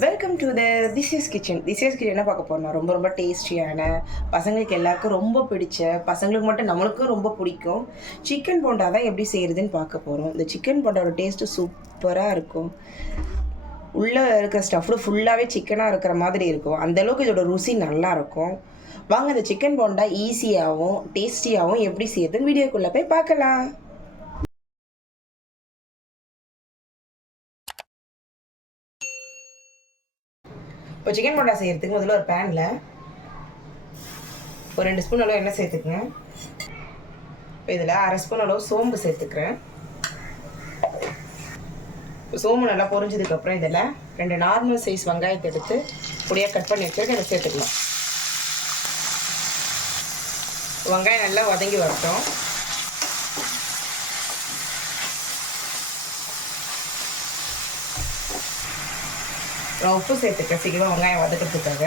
Welcome to this is kitchen. என்ன பார்க்க போறோம்னா ரொம்ப டேஸ்டியான, பசங்களுக்கு எல்லாருக்கும் ரொம்ப பிடிச்ச, பசங்களுக்கு மட்டும் நம்மளுக்கும் ரொம்ப பிடிக்கும் சிக்கன் போண்டா தான் எப்படி செய்கிறதுன்னு பார்க்க போகிறோம். இந்த சிக்கன் போண்டாவோட டேஸ்ட்டு சூப்பராக இருக்கும். உள்ளே இருக்கிற ஸ்டஃப்டு ஃபுல்லாகவே சிக்கனாக இருக்கிற மாதிரி இருக்கும். அந்தளவுக்கு இதோட ருசி நல்லாயிருக்கும். வாங்க இந்த சிக்கன் போண்டா ஈஸியாகவும் டேஸ்டியாகவும் எப்படி செய்யுதுன்னு வீடியோக்குள்ளே போய் பார்க்கலாம். இப்போ சிக்கன் போண்டா செய்கிறதுக்கு முதல்ல ஒரு பேனில் ஒரு 2 ஸ்பூன் அளவு எண்ணெய் சேர்த்துக்குங்க. இப்போ இதில் 1/2 ஸ்பூன் அளவு சோம்பு சேர்த்துக்கிறேன். சோம்பு நல்லா பொரிஞ்சதுக்கப்புறம் இதில் 2 நார்மல் சைஸ் வெங்காயத்தை எடுத்து பொடியாக கட் பண்ணி வச்சுட்டு இதை சேர்த்துக்கலாம். வெங்காயம் நல்லா வதங்கி வரட்டும். நான் உப்பு சேர்த்துக்கிறேன் சீக்கிரமாக வெங்காயம் வதக்கிறதுக்காக.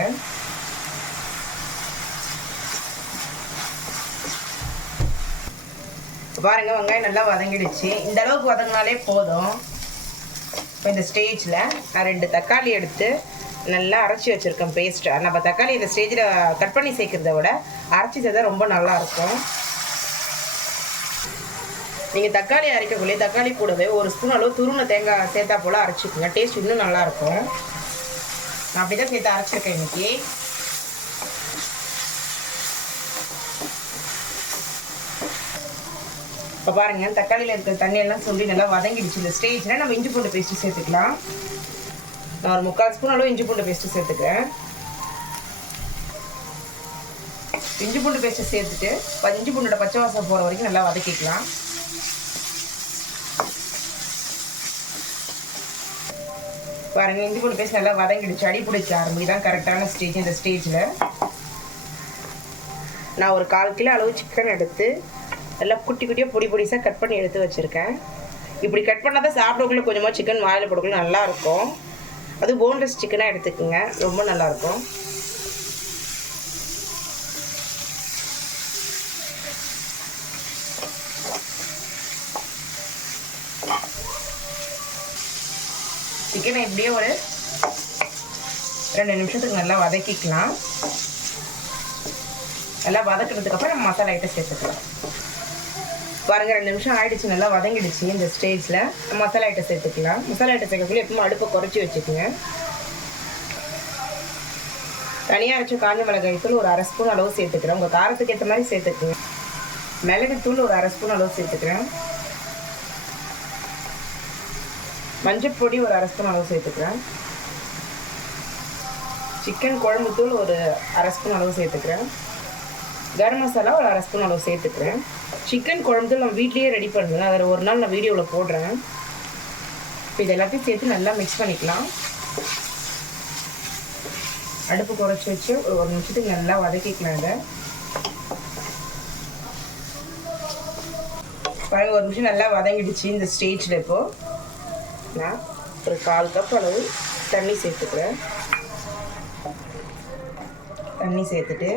பாருங்கள், வெங்காயம் நல்லா வதங்கிடுச்சு. இந்த அளவுக்கு வதங்கினாலே போதும். இப்போ இந்த ஸ்டேஜில் நான் 2 தக்காளி எடுத்து நல்லா அரைச்சி வச்சுருக்கேன் பேஸ்ட்டு. நம்ம தக்காளி இந்த ஸ்டேஜில் கட் பண்ணி சேர்க்குறத விட அரைச்சி சேர்த்தா ரொம்ப நல்லாயிருக்கும். நீங்கள் தக்காளி அரைக்கக்குள்ளே தக்காளி கூடவே 1 ஸ்பூன் அளவு துருண தேங்காய் சேர்த்தா போல் அரைச்சிக்கோங்க. டேஸ்ட் இன்னும் நல்லாயிருக்கும். நான் அப்படி தான் சேர்த்து அரைச்சிருக்கேன் இன்றைக்கி. இப்போ பாருங்கள், தக்காளியில் இருக்கிற தண்ணியெல்லாம் சொல்லி நல்லா வதங்கிடுச்சு. இந்த ஸ்டேஜில் நம்ம இஞ்சி பூண்டு பேஸ்ட்டு சேர்த்துக்கலாம். நான் ஒரு 3/4 ஸ்பூன் அளவு இஞ்சி பூண்டு பேஸ்ட்டு சேர்த்துக்கிறேன். இஞ்சி பூண்டு பேஸ்ட்டு சேர்த்துட்டு இஞ்சி பூண்டோட பச்சை வாசம் போகிற வரைக்கும் நல்லா வதக்கிக்கலாம். பாருங்கள், இஞ்சி பூண்டு பேஸ்ட் நல்லா வதங்கிடுச்சு. அடி பிடிச்ச ஆரம்பி தான் கரெக்டான ஸ்டேஜ். இந்த ஸ்டேஜில் நான் ஒரு 1/4 கிலோ அளவு சிக்கன் எடுத்து நல்லா குட்டி குட்டியாக பொடிசாக கட் பண்ணி எடுத்து வச்சுருக்கேன். இப்படி கட் பண்ணால் தான் சாப்பிடக்குள்ள கொஞ்சமாக சிக்கன் வாயில் போடக்குள்ள நல்லாயிருக்கும். அது போன்லெஸ் சிக்கனாக எடுத்துக்கோங்க, ரொம்ப நல்லாயிருக்கும். சிக்கனை இப்படியே ஒரு 2 நிமிஷத்துக்கு நல்லா வதக்கிக்கலாம். நல்லா வதக்கிறதுக்கப்புறம் நம்ம மசாலா ஐட்டம் சேர்த்துக்கலாம். பாருங்கள், 2 நிமிஷம் ஆகிடுச்சு, நல்லா வதங்கிடுச்சு. இந்த ஸ்டேஜில் மசாலா ஐட்டம் சேர்த்துக்கலாம். மசாலா ஐட்டம் சேர்க்கக்குள்ளே எப்பவுமே அடுப்பை குறைச்சி வச்சுக்கோங்க. தனியாக அரைச்ச காஞ்ச மிளகாய் தூள் ஒரு 1/2 ஸ்பூன் அளவு சேர்த்துக்கிறேன். உங்கள் காரத்துக்கு ஏற்ற மாதிரி சேர்த்துக்குங்க. மிளகு தூள் ஒரு 1/2 ஸ்பூன் அளவு சேர்த்துக்கிறேன். மஞ்சள் பொடி ஒரு 1/2 ஸ்பூன் அளவு சேர்த்துக்கிறேன். சிக்கன் குழம்பு தூள் ஒரு 1/2 ஸ்பூன் அளவு சேர்த்துக்கிறேன். கரம் மசாலா ஒரு 1/2 ஸ்பூன் அளவு சேர்த்துக்கிறேன். சிக்கன் குழம்பு தூள் நம்ம வீட்லேயே ரெடி பண்ணுறேன். அதில் ஒரு நாள் நான் வீடியோவில் போடுறேன். இப்போ இது எல்லாத்தையும் சேர்த்து நல்லா மிக்ஸ் பண்ணிக்கலாம். அடுப்பு குறைச்சி வச்சு ஒரு 1 நிமிஷத்துக்கு நல்லா வதக்கிக்கலாம். இதை பாருங்கள், 1 நிமிஷம் நல்லா வதங்கிடுச்சு. இந்த ஸ்டேஜில் இப்போது நான் ஒரு 1/4 கப் அளவு தண்ணி சேர்த்துக்கிறேன். தண்ணி சேர்த்துட்டு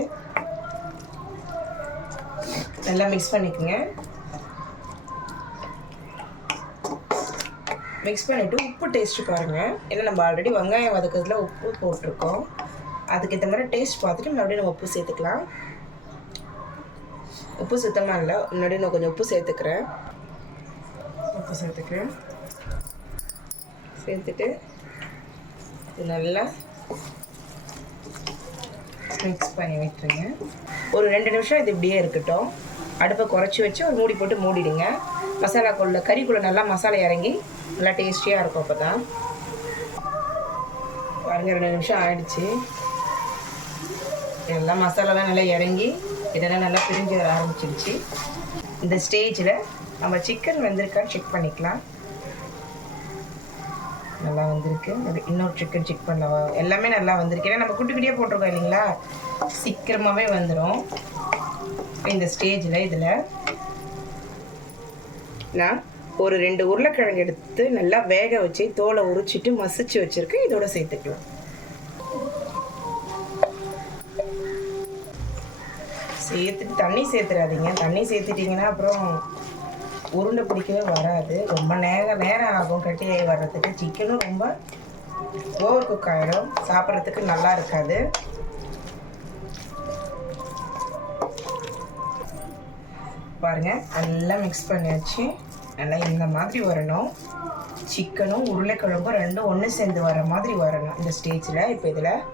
நல்லா மிக்ஸ் பண்ணிக்கோங்க. மிக்ஸ் பண்ணிவிட்டு உப்பு டேஸ்ட்டு பாருங்கள். ஏன்னா நம்ம ஆல்ரெடி வெங்காயம் வதக்கிறதுல உப்பு போட்டிருக்கோம். அதுக்கேற்ற மாதிரி டேஸ்ட் பார்த்துட்டு மறுபடியும் நம்ம உப்பு சேர்த்துக்கலாம். உப்பு சுத்தமாக இல்லை, முன்னாடி நான் கொஞ்சம் உப்பு சேர்த்துக்கிறேன். சேர்த்துட்டு நல்லா மிக்ஸ் பண்ணி விட்டுருங்க. ஒரு 2 நிமிஷம் இது இப்படியே இருக்கட்டும். அடுப்பை குறைச்சி வச்சு ஒரு மூடி போட்டு மூடிடுங்க. மசாலாக்குள்ளே கறிக்குள்ளே நல்லா மசாலா இறங்கி நல்லா டேஸ்டியாக இருக்கும். அப்போ தான் பாருங்கள், 2 நிமிஷம் ஆகிடுச்சு. எல்லாம் மசாலாலாம் நல்லா இறங்கி இதெல்லாம் நல்லா பிரிஞ்சு வர ஆரம்பிச்சிடுச்சு. இந்த ஸ்டேஜில் நம்ம சிக்கன் வெந்திருக்கான்னு செக் பண்ணிக்கலாம். நல்லா வந்திருக்கு. இன்னொரு சிக்கன் செக் பண்ணவா? எல்லாமே நல்லா வந்திருக்கு. ஏன்னா நம்ம குட்டி குட்டியாக போட்டிருக்கோம் இல்லைங்களா, சீக்கிரமாகவே வந்துடும். இந்த ஸ்டேஜில் இதில் நான் ஒரு 2 உருளைக்கிழங்கு எடுத்து நல்லா வேக வச்சு தோலை உரிச்சிட்டு மசிச்சு வச்சுருக்கேன். இதோட சேர்த்துக்கலாம். சேர்த்துட்டு தண்ணி சேர்த்துறாதீங்க. தண்ணி சேர்த்துட்டிங்கன்னா அப்புறம் உருண்டை பிடிக்கவே வராது. ரொம்ப நேரம் ஆகும் கட்டியாகி வர்றதுக்கு. சிக்கனும் ரொம்ப ஓவர் குக் ஆகிடும், சாப்பிட்றதுக்கு நல்லா இருக்காது. பாருங்கள், நல்லா மிக்ஸ் பண்ணியாச்சு. நல்லா இந்த மாதிரி வரணும். சிக்கனும் உருளைக்கிழங்கும் ரெண்டும் ஒன்று சேர்ந்து வர மாதிரி வரணும் இந்த ஸ்டேஜில். இப்போ இதில்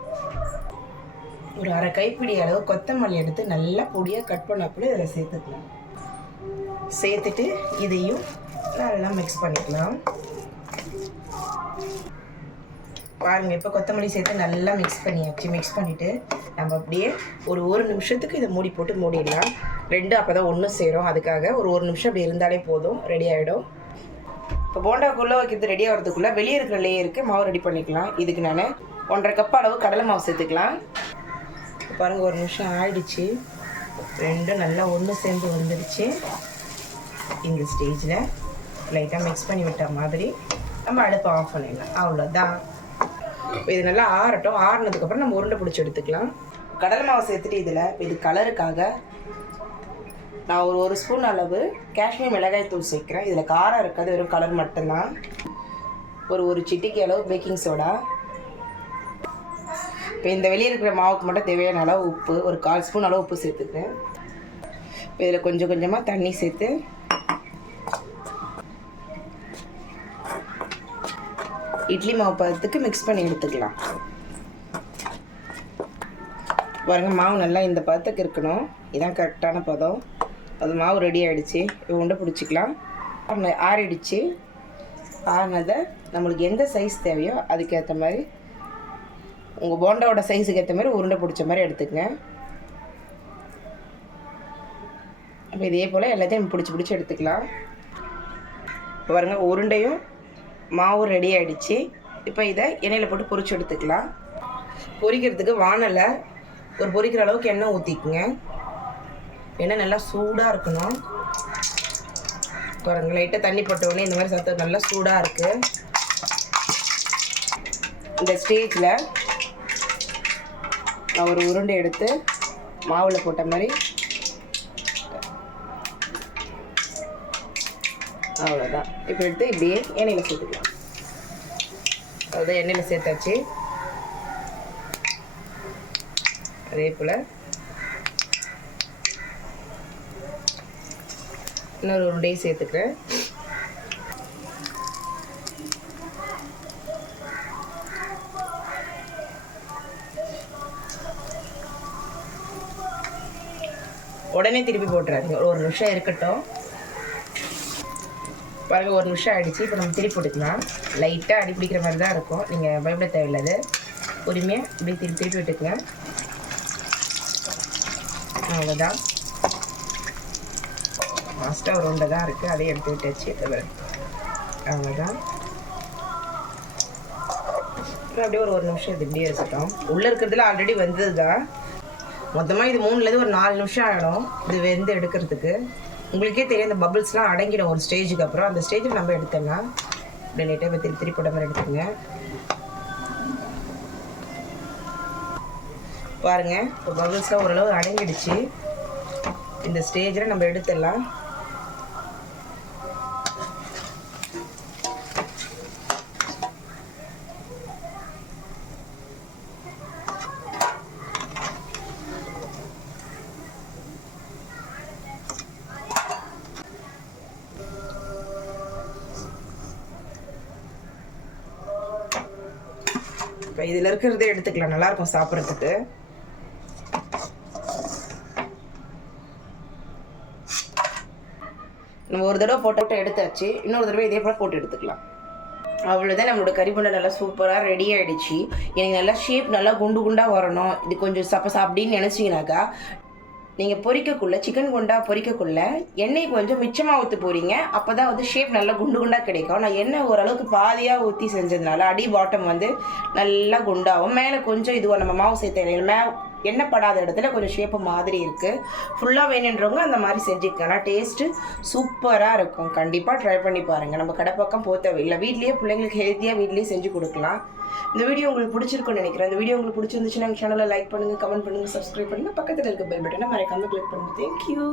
ஒரு அரை கைப்பிடி அளவு கொத்தமல்லி எடுத்து நல்லா பொடியாக கட் பண்ணப்போ இதில் சேர்த்துக்கலாம். சேர்த்துட்டு இதையும் நல்லா மிக்ஸ் பண்ணிக்கலாம். பாருங்கள், இப்போ கொத்தமல்லி சேர்த்து நல்லா மிக்ஸ் பண்ணியாச்சு. மிக்ஸ் பண்ணிவிட்டு நம்ம அப்படியே ஒரு நிமிஷத்துக்கு இதை மூடி போட்டு மூடிடலாம். ரெண்டும் அப்போ தான் ஒன்று சேரும். அதுக்காக ஒரு நிமிஷம் அப்படி இருந்தாலே போதும், ரெடி ஆகிடும். இப்போ போண்டாக்குள்ளே வைக்கிறது ரெடி ஆகிறதுக்குள்ளே வெளியே இருக்கிற லேயருக்கு மாவு ரெடி பண்ணிக்கலாம். இதுக்கு நான் 1.5 கப் அளவு கடலை மாவு சேர்த்துக்கலாம். பாருங்கள், 1 நிமிஷம் ஆயிடுச்சு. ரெண்டும் நல்லா ஒன்று சேர்ந்து வந்துடுச்சு. இந்த ஸ்டேஜில் லைட்டாக மிக்ஸ் பண்ணி விட்ட மாதிரி நம்ம அடுப்பை ஆஃப் பண்ணிடலாம். அவ்வளோதான். இது நல்லா ஆறட்டும். ஆறினதுக்கப்புறம் நம்ம உருண்டை பிடிச்சி எடுத்துக்கலாம். கடலை மாவு சேர்த்துட்டு இதில் இது கலருக்காக நான் ஒரு ஸ்பூன் அளவு காஷ்மீர் மிளகாய் தூள் சேர்க்குறேன். இதில் காரம் இருக்காது, வெறும் கலர் மட்டும்தான். ஒரு சிட்டிக்கு அளவு பேக்கிங் சோடா. இப்போ இந்த வெளியே இருக்கிற மாவுக்கு மட்டும் தேவையான அளவு உப்பு, ஒரு 1/4 ஸ்பூன் அளவு உப்பு சேர்த்துக்கிறேன். இப்போ இதில் கொஞ்சம் கொஞ்சமாக தண்ணி சேர்த்து இட்லி மாவு பதத்துக்கு மிக்ஸ் பண்ணி எடுத்துக்கலாம். பாருங்க, மாவு நல்லா இந்த பதத்துக்கு இருக்கணும். இதான் கரெக்டான பதம். அது மாவு ரெடி ஆகிடுச்சு. உருண்டை பிடிச்சிக்கலாம். ஆறிடுச்சு. ஆறினதை நம்மளுக்கு எந்த சைஸ் தேவையோ அதுக்கேற்ற மாதிரி, உங்கள் போண்டாவோட சைஸுக்கு ஏற்ற மாதிரி உருண்டை பிடிச்ச மாதிரி எடுத்துக்கங்க. அப்போ இதே போல் எல்லாத்தையும் பிடிச்சி எடுத்துக்கலாம். இப்போ பாருங்கள், உருண்டையும் மாவும் ரெடி ஆகிடுச்சு. இப்போ இதை எண்ணெயில் போட்டு பொரிச்சு எடுத்துக்கலாம். பொரிக்கிறதுக்கு வானலை ஒரு பொரிக்கிற அளவுக்கு எண்ணெய் ஊற்றிக்குங்க. எண்ணெய் நல்லா சூடாக இருக்கணும். பாருங்கள், லைட்டாக தண்ணி போட்ட உடனே இந்த மாதிரி சத்தம் நல்லா சூடாக இருக்குது. இந்த ஸ்டேஜில் நான் ஒரு உருண்டை எடுத்து மாவில் போட்ட மாதிரி, அவ்வளோதான். இப்போ எடுத்து இப்படியே எண்ணெயில் சேர்த்துக்கலாம். அதுதான் எண்ணெயில் சேர்த்தாச்சு. அதே போல் இன்னொரு உருண்டையை சேர்த்துக்கிறேன். உடனே திருப்பி போட்டுறாதீங்க, ஒரு நிமிஷம் இருக்கட்டும். பாருங்கள், 1 நிமிஷம் ஆகிடுச்சு. இப்போ நம்ம திருப்பி போட்டுக்கலாம். லைட்டாக அடி பிடிக்கிற மாதிரி தான் இருக்கும், நீங்கள் பயப்பட தேவையில்லாது. பொறுமையாக இப்படி திருப்பி விட்டுக்குங்க. அவ்வளோதான். லாஸ்ட்டாக ஒரு உருண்டை தான் இருக்குது, அதையும் எடுத்து விட்டாச்சு. அவ்வளோதான். அப்படியே ஒரு நிமிஷம் இது இப்படியே இருக்கட்டும். உள்ளே இருக்கிறதுல ஆல்ரெடி வந்தது தான். மொத்தமாக இது 3லேருந்து ஒரு 4 நிமிஷம் ஆகிடும் இது வெந்து எடுக்கிறதுக்கு. உங்களுக்கே தெரியும், இந்த பபிள்ஸ்லாம் அடங்கிடும் ஒரு ஸ்டேஜுக்கு அப்புறம். அந்த ஸ்டேஜுக்கு நம்ம எடுத்துடலாம். இப்படி லைட்டாக இப்போ திருப்பி போட்ட மாதிரி எடுத்துக்கோங்க. பாருங்கள், இப்போ பபிள்ஸ்லாம் ஓரளவு அடங்கிடுச்சு. இந்த ஸ்டேஜில் நம்ம எடுத்துடலாம். இப்போ இதில் இருக்கிறதே எடுத்துக்கலாம், நல்லாயிருக்கும் சாப்பிட்றதுக்கு. நம்ம ஒரு தடவை போட்டு எடுத்தாச்சு. இன்னொரு தடவை இதே போல் போட்டு எடுத்துக்கலாம். அவ்வளோதான், நம்மளோட கறி போண்டா நல்லா சூப்பராக ரெடி ஆகிடுச்சு. எனக்கு நல்லா ஷேப் நல்லா குண்டு குண்டாக வரணும். இது கொஞ்சம் அப்படின்னு நினச்சிங்கனாக்கா, நீங்கள் பொரிக்கக்குள்ளே சிக்கன் போண்டா பொரிக்கக்குள்ளே எண்ணெய் கொஞ்சம் மிச்சமாக ஊற்றி போகிறீங்க. அப்போ தான் வந்து ஷேப் நல்லா குண்டு குண்டாக கிடைக்கும். நான் எண்ணெய் ஓரளவுக்கு பாதியாக ஊற்றி செஞ்சதுனால அடி பாட்டம் வந்து நல்லா குண்டாகும். மேலே கொஞ்சம் இதுவாக நம்ம மாவு சேர்த்த எண்ணெய் படாத இடத்துல கொஞ்சம் ஷேப்பு மாதிரி இருக்குது. ஃபுல்லாக வேணுன்றவங்க அந்த மாதிரி செஞ்சுக்கலாம். டேஸ்ட்டு சூப்பராக இருக்கும். கண்டிப்பாக ட்ரை பண்ணி பாருங்கள். நம்ம கடை பக்கம் போக தேவையில்லை, வீட்லேயே பிள்ளைங்களுக்கு ஹெல்த்தியாக வீட்லேயே செஞ்சு கொடுக்கலாம். இந்த வீடியோ உங்களுக்கு பிடிச்சிருக்குன்னு நினைக்கிறேன். இந்த வீடியோ உங்களுக்கு பிடிச்சிருந்துச்சுன்னா எங்கள் சேனலை லைக் பண்ணுங்கள், கமெண்ட் பண்ணுங்கள், சப்ஸ்கிரைப் பண்ணுங்கள். பக்கத்தில் இருக்க பெல் பட்டனை மறக்காமல் கிளிக் பண்ணுங்கள். தேங்க்யூ.